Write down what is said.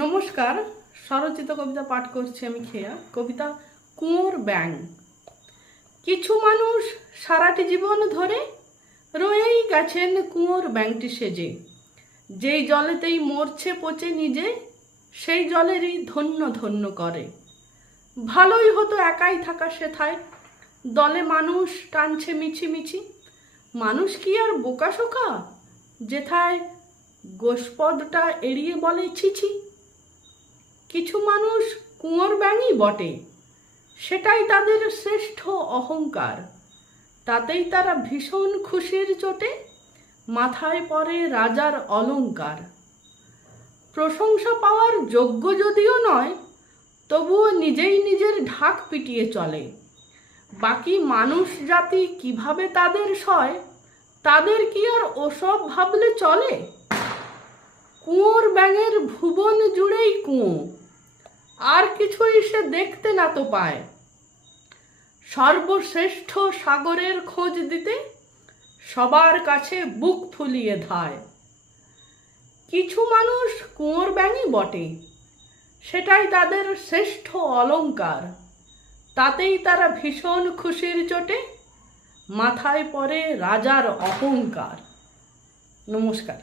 নমস্কার, স্বরচিত কবিতা পাঠ করছি আমি খেয়া। কবিতা কুয়োর ব্যাঙ। কিছু মানুষ সারাটি জীবন ধরে রয়েই গেছেন কুয়োর ব্যাঙটি সেজে। যেই জলেতেই মরছে পচে নিজে, সেই জলেরই ধন্য ধন্য করে। ভালোই হতো একাই থাকা সেথায়, দলে মানুষ টানছে মিছিমিছি। মানুষ কি আর বোকাশোকা, যেথায় গোষ্পদটা এড়িয়ে বলে ছিছি। কিছু মানুষ কুয়োর ব্যাঙই বটে, সেটাই তাদের শ্রেষ্ঠ অহংকার। তাতেই তারা ভীষণ খুশির চোটে মাথায় পড়ে রাজার অলংকার। প্রশংসা পাওয়ার যোগ্য যদিও নয়, তবুও নিজেই নিজের ঢাক পিটিয়ে চলে। বাকি মানুষ জাতি কিভাবে তাদের সয়, তাদের কি আর ওসব ভাবলে চলে? কুয়োর ব্যাঙের ভুবন জুড়েই কুয়ো, আর কিছুই সে দেখতে না তো পায়। সর্বশ্রেষ্ঠ সাগরের খোঁজ দিতে সবার কাছে বুক ফুলিয়ে ধায়। কিছু মানুষ কুয়োর ব্যাঙই বটে, সেটাই তাদের শ্রেষ্ঠ অলংকার। তাতেই তারা ভীষণ খুশির চোটে মাথায় পড়ে রাজার অহংকার। নমস্কার।